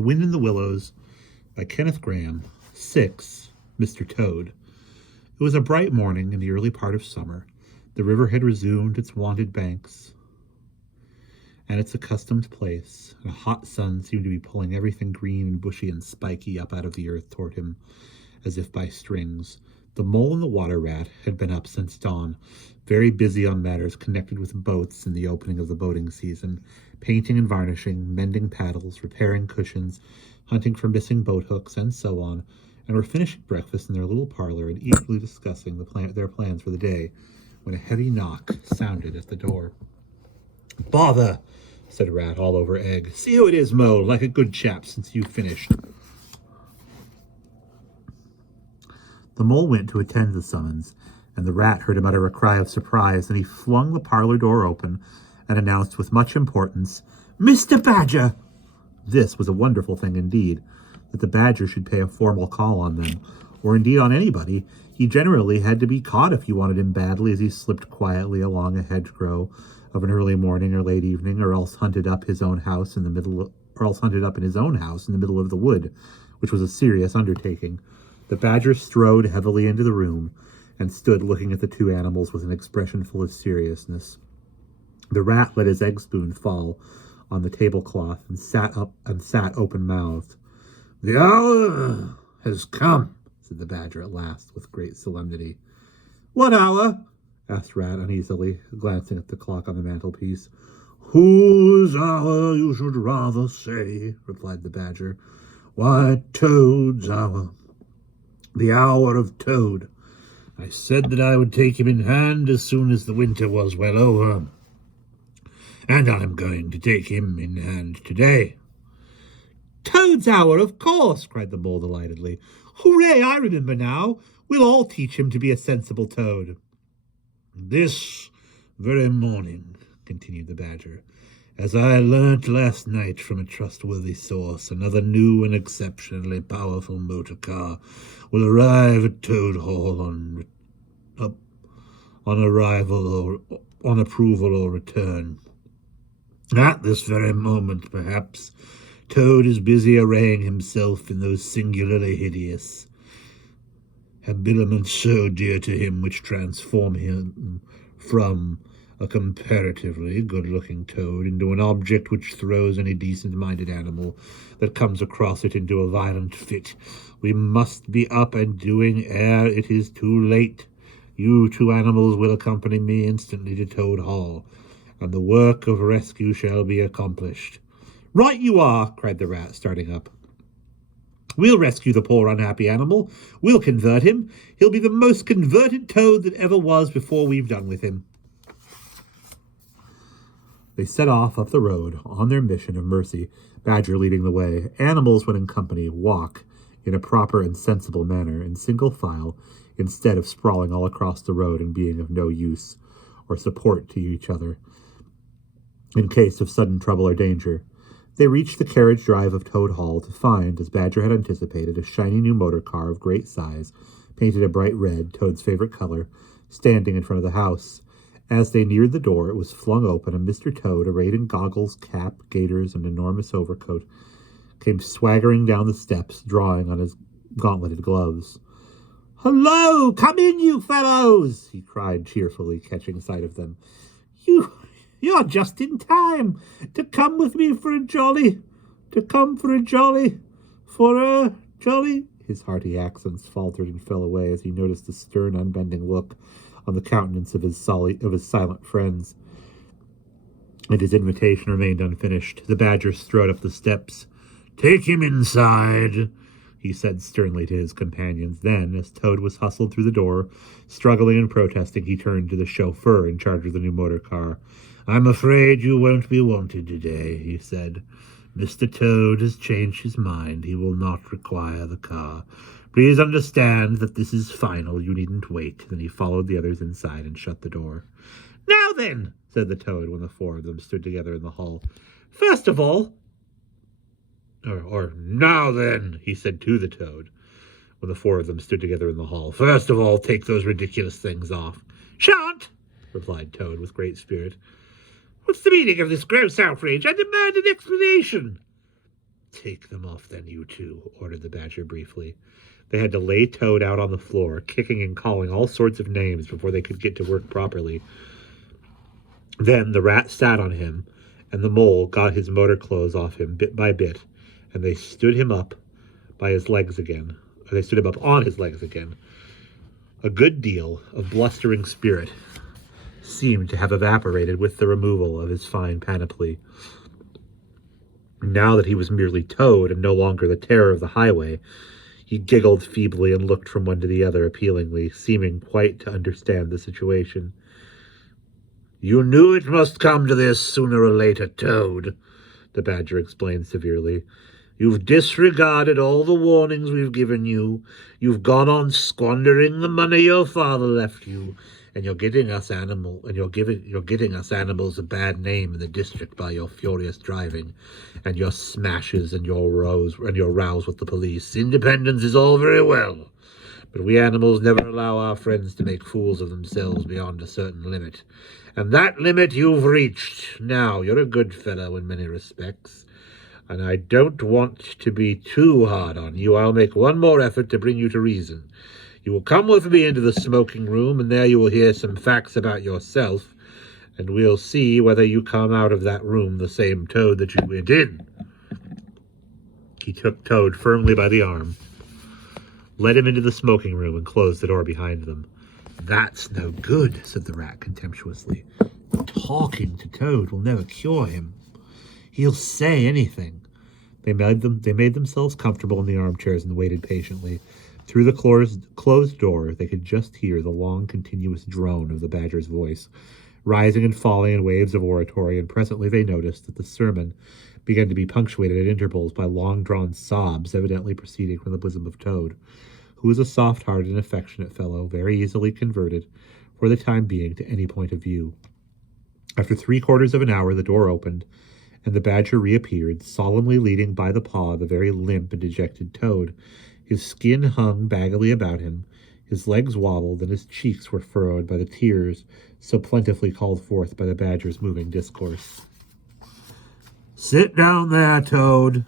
The Wind in the Willows by Kenneth Ch3 Mr Toad. It was a bright morning in the early part of summer. The river had resumed its wonted banks and its accustomed place, and a hot sun seemed to be pulling everything green and bushy and spiky up out of the earth toward him, as if by strings. The mole and the water rat had been up since dawn, very busy on matters connected with boats in the opening of the boating season, painting and varnishing, mending paddles, repairing cushions, hunting for missing boat hooks, and so on, and were finishing breakfast in their little parlor and eagerly discussing their plans for the day, when a heavy knock sounded at the door. "Bother," said Rat, all over egg. "See who it is, Mole, like a good chap, since you've finished." The Mole went to attend the summons, and the Rat heard him utter a cry of surprise, and he flung the parlor door open and announced with much importance, "Mr. Badger!" This was a wonderful thing indeed, that the Badger should pay a formal call on them, or indeed on anybody. He generally had to be caught if you wanted him badly, as he slipped quietly along a hedgerow of an early morning or late evening, or else hunted up in his own house in the middle of the wood, which was a serious undertaking. The Badger strode heavily into the room and stood looking at the two animals with an expression full of seriousness. The Rat let his egg spoon fall on the tablecloth and sat open-mouthed. "The hour has come," said the Badger at last, with great solemnity. "What hour?" asked Rat uneasily, glancing at the clock on the mantelpiece. "Whose hour, you should rather say," replied the Badger. "Why, Toad's hour. The hour of Toad. I said that I would take him in hand as soon as the winter was well over, and I am going to take him in hand today." "Toad's hour, of course!" cried the Mole delightedly. "Hooray, I remember now. We'll all teach him to be a sensible Toad." "This very morning," continued the Badger, "as I learnt last night from a trustworthy source, another new and exceptionally powerful motor car will arrive at Toad Hall on arrival or on approval or return. At this very moment, perhaps, Toad is busy arraying himself in those singularly hideous habiliments so dear to him, which transform him from a comparatively good-looking toad into an object which throws any decent-minded animal that comes across it into a violent fit. We must be up and doing ere it is too late. You two animals will accompany me instantly to Toad Hall, and the work of rescue shall be accomplished." "Right you are," cried the Rat, starting up. "We'll rescue the poor unhappy animal. We'll convert him. He'll be the most converted toad that ever was before we've done with him." They set off up the road on their mission of mercy, Badger leading the way. Animals, when in company, walk in a proper and sensible manner, in single file, instead of sprawling all across the road and being of no use or support to each other in case of sudden trouble or danger. They reached the carriage drive of Toad Hall to find, as Badger had anticipated, a shiny new motor car of great size, painted a bright red, Toad's favorite color, standing in front of the house. As they neared the door, it was flung open, and Mr. Toad, arrayed in goggles, cap, gaiters, and enormous overcoat, came swaggering down the steps, drawing on his gauntleted gloves. "Hello! Come in, you fellows!" he cried cheerfully, catching sight of them. You're just in time to come with me for a jolly. His hearty accents faltered and fell away as he noticed the stern, unbending look on the countenance of his silent friends, and his invitation remained unfinished. The Badger strode up the steps. "Take him inside," he said sternly to his companions. Then, as Toad was hustled through the door, struggling and protesting, he turned to the chauffeur in charge of the new motor car. "I'm afraid you won't be wanted today," he said. "Mr. Toad has changed his mind. He will not require the car. Please understand that this is final. You needn't wait." Then he followed the others inside and shut the door. "Now then," said the Toad when the four of them stood together in the hall. "First of all—" Or "Now then," he said to the Toad when the four of them stood together in the hall. "First of all, take those ridiculous things off." "Shan't," replied Toad with great spirit. "What's the meaning of this gross outrage? I demand an explanation." Take them off then, you two, ordered the Badger briefly. They had to lay Toad out on the floor, kicking and calling all sorts of names before they could get to work properly. Then the Rat sat on him, and the Mole got his motor clothes off him bit by bit, and they stood him up by his legs again. They stood him up on his legs again. A good deal of blustering spirit seemed to have evaporated with the removal of his fine panoply. Now that he was merely Toad and no longer the terror of the highway, he giggled feebly and looked from one to the other appealingly, seeming quite to understand the situation. You knew it must come to this sooner or later, Toad, the Badger explained severely. You've disregarded all the warnings we've given you. You've gone on squandering the money your father left you, and you're getting us animals a bad name in the district by your furious driving, and your smashes and your rows with the police. Independence is all very well, but we animals never allow our friends to make fools of themselves beyond a certain limit, and that limit you've reached. Now you're a good fellow in many respects, and I don't want to be too hard on you. I'll make one more effort to bring you to reason. You will come with me into the smoking room, and there you will hear some facts about yourself, and we'll see whether you come out of that room the same Toad that you went in. He took Toad firmly by the arm, led him into the smoking room, and closed the door behind them. That's no good, said the Rat contemptuously. Talking to Toad will never cure him. He'll say anything. They made themselves comfortable in the armchairs and waited patiently. Through the closed door, they could just hear the long, continuous drone of the Badger's voice, rising and falling in waves of oratory, and presently they noticed that the sermon began to be punctuated at intervals by long-drawn sobs, evidently proceeding from the bosom of Toad, who was a soft-hearted and affectionate fellow, very easily converted, for the time being, to any point of view. After 3/4 of an hour, the door opened, and the Badger reappeared, solemnly leading by the paw the very limp and dejected Toad. His skin hung baggily about him, his legs wobbled, and his cheeks were furrowed by the tears so plentifully called forth by the Badger's moving discourse. Sit down there, Toad,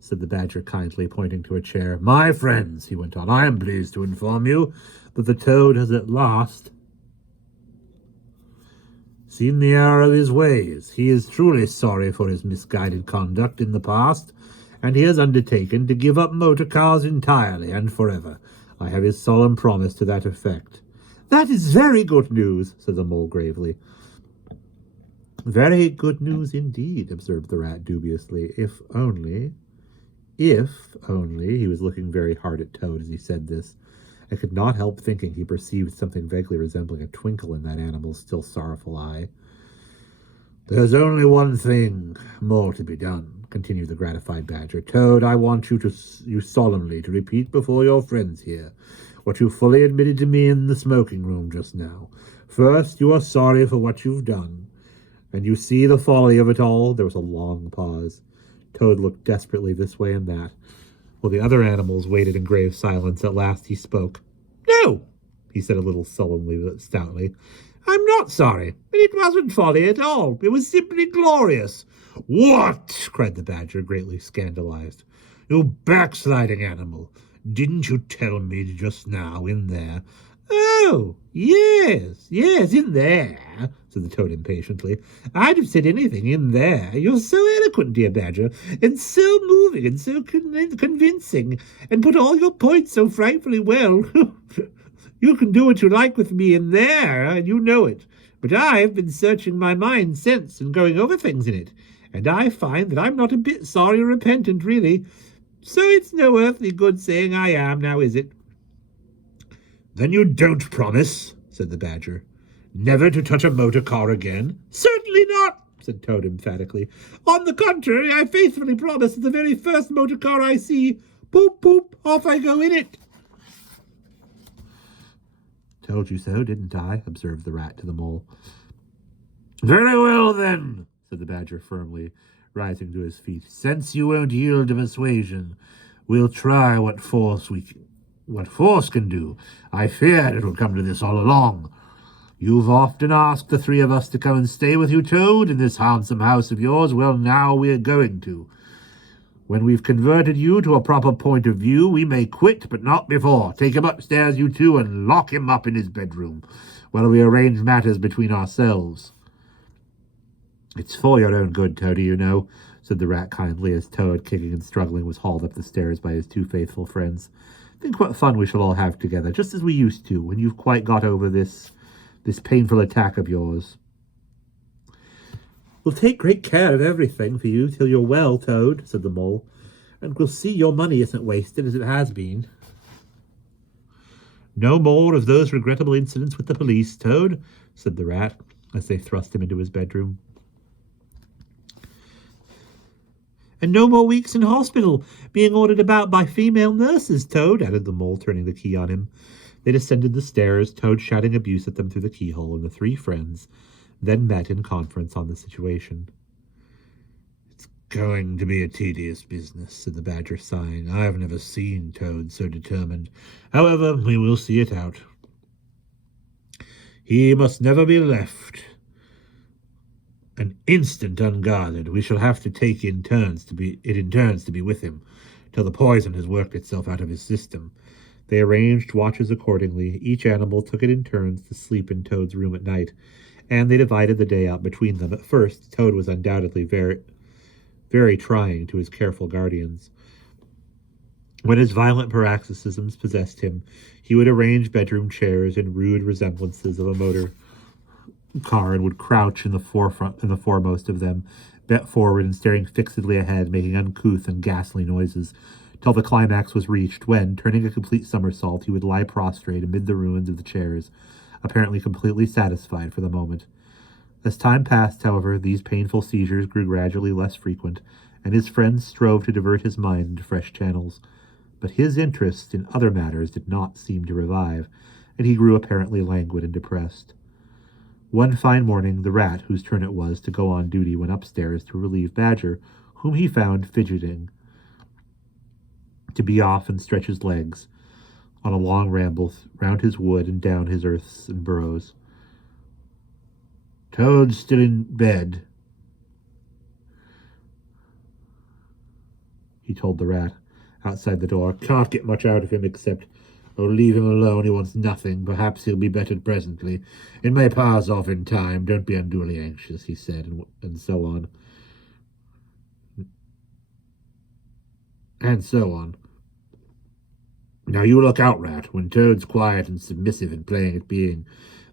said the Badger kindly, pointing to a chair. My friends, he went on, I am pleased to inform you that the Toad has at last seen the error of his ways. He is truly sorry for his misguided conduct in the past, and he has undertaken to give up motor cars entirely and forever. I have his solemn promise to that effect. That is very good news, said the Mole gravely. Very good news indeed, observed the Rat dubiously. If only, he was looking very hard at Toad as he said this, and could not help thinking he perceived something vaguely resembling a twinkle in that animal's still sorrowful eye. There's only one thing more to be done, continued the gratified Badger. Toad, I want you solemnly to repeat before your friends here what you fully admitted to me in the smoking room just now. First, you are sorry for what you've done, and you see the folly of it all. There was a long pause. Toad looked desperately this way and that, while the other animals waited in grave silence. At last he spoke. No, he said a little sullenly but stoutly. I'm not sorry, and it wasn't folly at all. It was simply glorious. What? Cried the Badger, greatly scandalized. You backsliding animal. Didn't you tell me just now in there? Oh, yes, in there, said the Toad impatiently. I'd have said anything in there. You're so eloquent, dear Badger, and so moving and so convincing, and put all your points so frightfully well. You can do what you like with me in there, and you know it. But I've been searching my mind since and going over things in it, and I find that I'm not a bit sorry or repentant, really. So it's no earthly good saying I am, now is it? Then you don't promise, said the Badger, never to touch a motor car again? Certainly not, said Toad emphatically. On the contrary, I faithfully promise that the very first motor car I see, poop, poop, off I go in it. Told you so, didn't I? Observed the Rat to the Mole. Very well, then, said the Badger firmly, rising to his feet. Since you won't yield to persuasion, we'll try what force can do. I feared it would come to this all along. You've often asked the three of us to come and stay with you, Toad, in this handsome house of yours. Well, now we're going to. When we've converted you to a proper point of view, we may quit, but not before. Take him upstairs, you two, and lock him up in his bedroom, while we arrange matters between ourselves. It's for your own good, Toady, you know, said the rat kindly, as Toad, kicking and struggling, was hauled up the stairs by his two faithful friends. Think what fun we shall all have together, just as we used to, when you've quite got over this painful attack of yours. We'll take great care of everything for you till you're well, Toad, said the mole, and we'll see your money isn't wasted as it has been. No more of those regrettable incidents with the police, Toad, said the rat, as they thrust him into his bedroom. And no more weeks in hospital, being ordered about by female nurses, Toad, added the mole, turning the key on him. They descended the stairs, Toad shouting abuse at them through the keyhole, and the three friends then met in conference on the situation. It's going to be a tedious business, said the Badger, sighing. I have never seen Toad so determined. However, we will see it out. He must never be left an instant unguarded. We shall have to take in turns to be with him, till the poison has worked itself out of his system. They arranged watches accordingly. Each animal took it in turns to sleep in Toad's room at night, and they divided the day up between them. At first, Toad was undoubtedly very, very trying to his careful guardians. When his violent paroxysms possessed him, he would arrange bedroom chairs in rude resemblances of a motor car and would crouch in the foremost of them, bent forward and staring fixedly ahead, making uncouth and ghastly noises, till the climax was reached, when, turning a complete somersault, he would lie prostrate amid the ruins of the chairs, apparently completely satisfied for the moment. As time passed, however, these painful seizures grew gradually less frequent, and his friends strove to divert his mind into fresh channels. But his interest in other matters did not seem to revive, and he grew apparently languid and depressed. One fine morning, the rat, whose turn it was to go on duty, went upstairs to relieve Badger, whom he found fidgeting to be off and stretch his legs on a long ramble round his wood and down his earths and burrows. Toad's still in bed, he told the rat outside the door. Can't get much out of him except, oh, leave him alone, he wants nothing. Perhaps he'll be better presently. It may pass off in time. Don't be unduly anxious, he said, and so on. And so on. Now you look out, Rat. When Toad's quiet and submissive and playing at being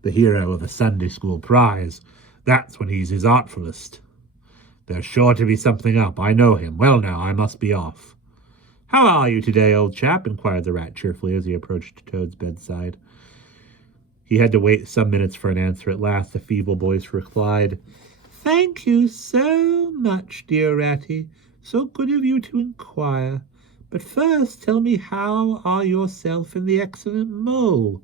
the hero of a Sunday school prize, that's when he's his artfulest. There's sure to be something up. I know him. Well, now, I must be off. How are you today, old chap? Inquired the rat cheerfully as he approached Toad's bedside. He had to wait some minutes for an answer. At last, a feeble voice replied, Thank you so much, dear Ratty. So good of you to inquire. But first, tell me, how are yourself and the excellent Mole?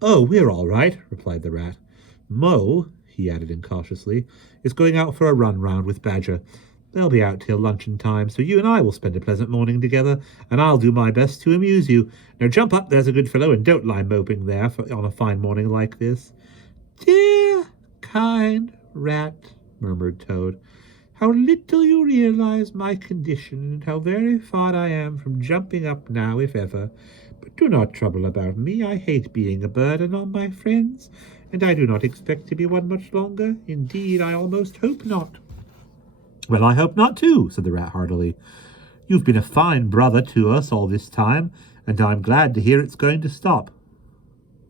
Oh, we're all right, replied the rat. Mole, he added incautiously, is going out for a run round with Badger. They'll be out till luncheon time, so you and I will spend a pleasant morning together, and I'll do my best to amuse you. Now jump up, there's a good fellow, and don't lie moping there on a fine morning like this. Dear, kind rat, murmured Toad, how little you realize my condition, and how very far I am from jumping up now, if ever. But do not trouble about me. I hate being a burden on my friends, and I do not expect to be one much longer. Indeed, I almost hope not. Well, I hope not too, said the rat heartily. You've been a fine brother to us all this time, and I'm glad to hear it's going to stop.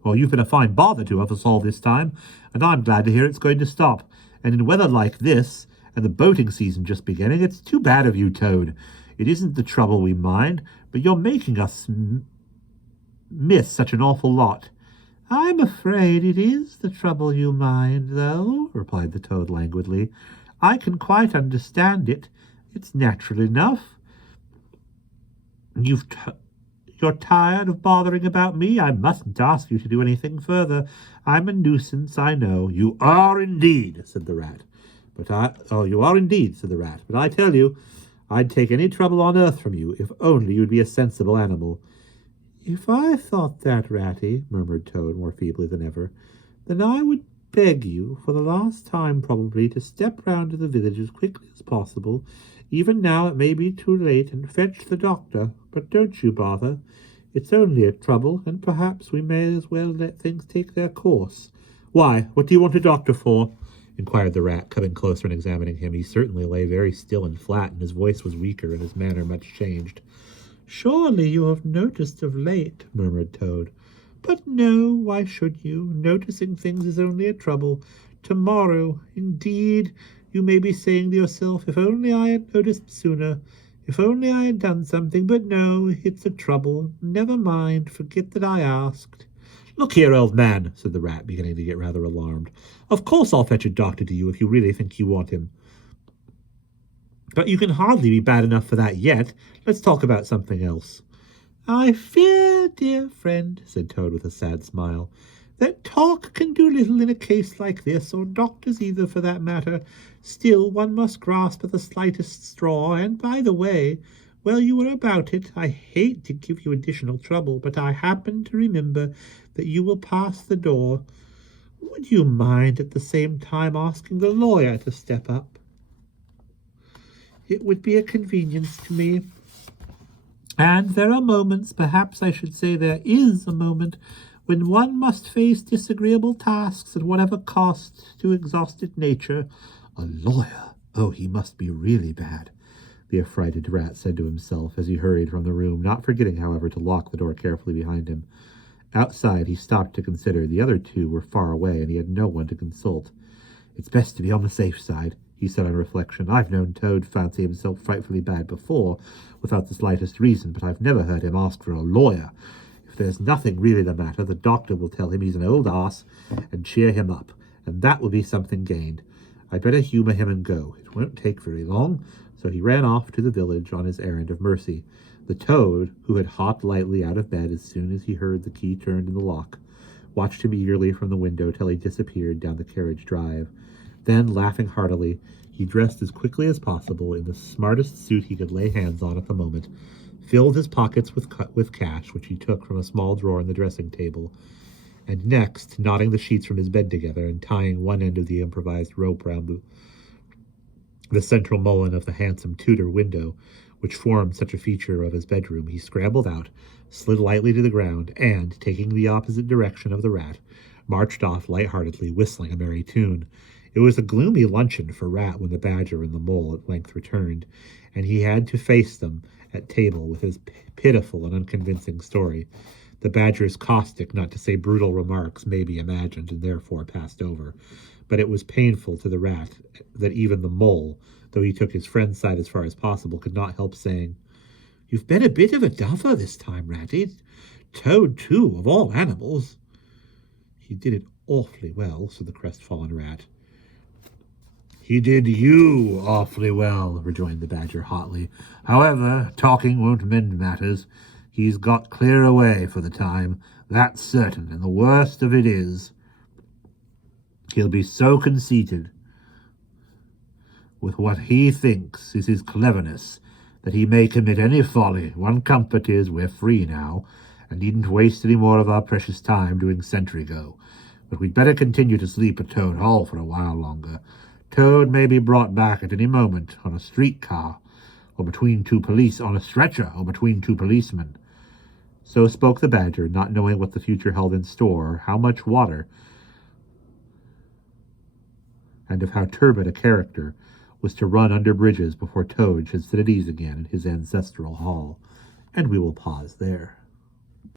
Well, you've been a fine bother to us all this time, and I'm glad to hear it's going to stop. And in weather like this, and the boating season just beginning, it's too bad of you, Toad. It isn't the trouble we mind, but you're making us miss such an awful lot. I'm afraid it is the trouble you mind, though, replied the Toad languidly. I can quite understand it. It's natural enough. You're tired of bothering about me? I mustn't ask you to do anything further. I'm a nuisance, I know. You are indeed, said the rat. You are indeed, said the rat. But I tell you, I'd take any trouble on earth from you, if only you'd be a sensible animal. If I thought that, Ratty, murmured Toad more feebly than ever, then I would beg you, for the last time probably, to step round to the village as quickly as possible. Even now it may be too late, and fetch the doctor, but don't you bother. It's only a trouble, and perhaps we may as well let things take their course. Why, what do you want a doctor for? Inquired the rat, coming closer and examining him. He certainly lay very still and flat, and his voice was weaker, and his manner much changed. Surely you have noticed of late, murmured Toad. But no, why should you? Noticing things is only a trouble. Tomorrow, indeed, you may be saying to yourself, if only I had noticed sooner, if only I had done something, but no, it's a trouble. Never mind, forget that I asked. Look here, old man, said the rat, beginning to get rather alarmed. Of course I'll fetch a doctor to you if you really think you want him. But you can hardly be bad enough for that yet. Let's talk about something else. I fear, dear friend, said Toad with a sad smile, that talk can do little in a case like this, or doctors either for that matter. Still, one must grasp at the slightest straw, and by the way, while you were about it, I hate to give you additional trouble, but I happen to remember that you will pass the door. Would you mind at the same time asking the lawyer to step up? It would be a convenience to me. And there are moments, perhaps I should say there is a moment, when one must face disagreeable tasks at whatever cost to exhausted nature. A lawyer? Oh, he must be really bad, the affrighted rat said to himself as he hurried from the room, not forgetting, however, to lock the door carefully behind him. Outside, he stopped to consider. The other two were far away, and he had no one to consult. It's best to be on the safe side, he said on reflection. I've known Toad fancy himself frightfully bad before, without the slightest reason, but I've never heard him ask for a lawyer. If there's nothing really the matter, the doctor will tell him he's an old ass and cheer him up, and that will be something gained. I'd better humour him and go. It won't take very long. So he ran off to the village on his errand of mercy. The Toad, who had hopped lightly out of bed as soon as he heard the key turned in the lock, watched him eagerly from the window till he disappeared down the carriage drive. Then, laughing heartily, he dressed as quickly as possible in the smartest suit he could lay hands on at the moment, filled his pockets with cash, which he took from a small drawer in the dressing table, and next, knotting the sheets from his bed together and tying one end of the improvised rope round the central mullion of the handsome Tudor window, which formed such a feature of his bedroom, he scrambled out, slid lightly to the ground, and, taking the opposite direction of the rat, marched off light-heartedly, whistling a merry tune. It was a gloomy luncheon for Rat when the Badger and the Mole at length returned, and he had to face them at table with his pitiful and unconvincing story. The Badger's caustic, not to say brutal remarks may be imagined and therefore passed over, but it was painful to the Rat that even the Mole, though he took his friend's side as far as possible, could not help saying, "You've been a bit of a duffer this time, Ratty. Toad, too, of all animals." "He did it awfully well," said the crestfallen Rat. "He did you awfully well," rejoined the Badger hotly. "However, talking won't mend matters. He's got clear away for the time, that's certain, and the worst of it is, he'll be so conceited with what he thinks is his cleverness that he may commit any folly. One comfort is we're free now, and needn't waste any more of our precious time doing sentry go. But we'd better continue to sleep at Toad Hall for a while longer. Toad may be brought back at any moment on a streetcar, or between two police on a stretcher, or between two policemen." So spoke the Badger, not knowing what the future held in store, or how much water, and of how turbid a character was to run under bridges before Toad should sit at ease again in his ancestral hall. And we will pause there.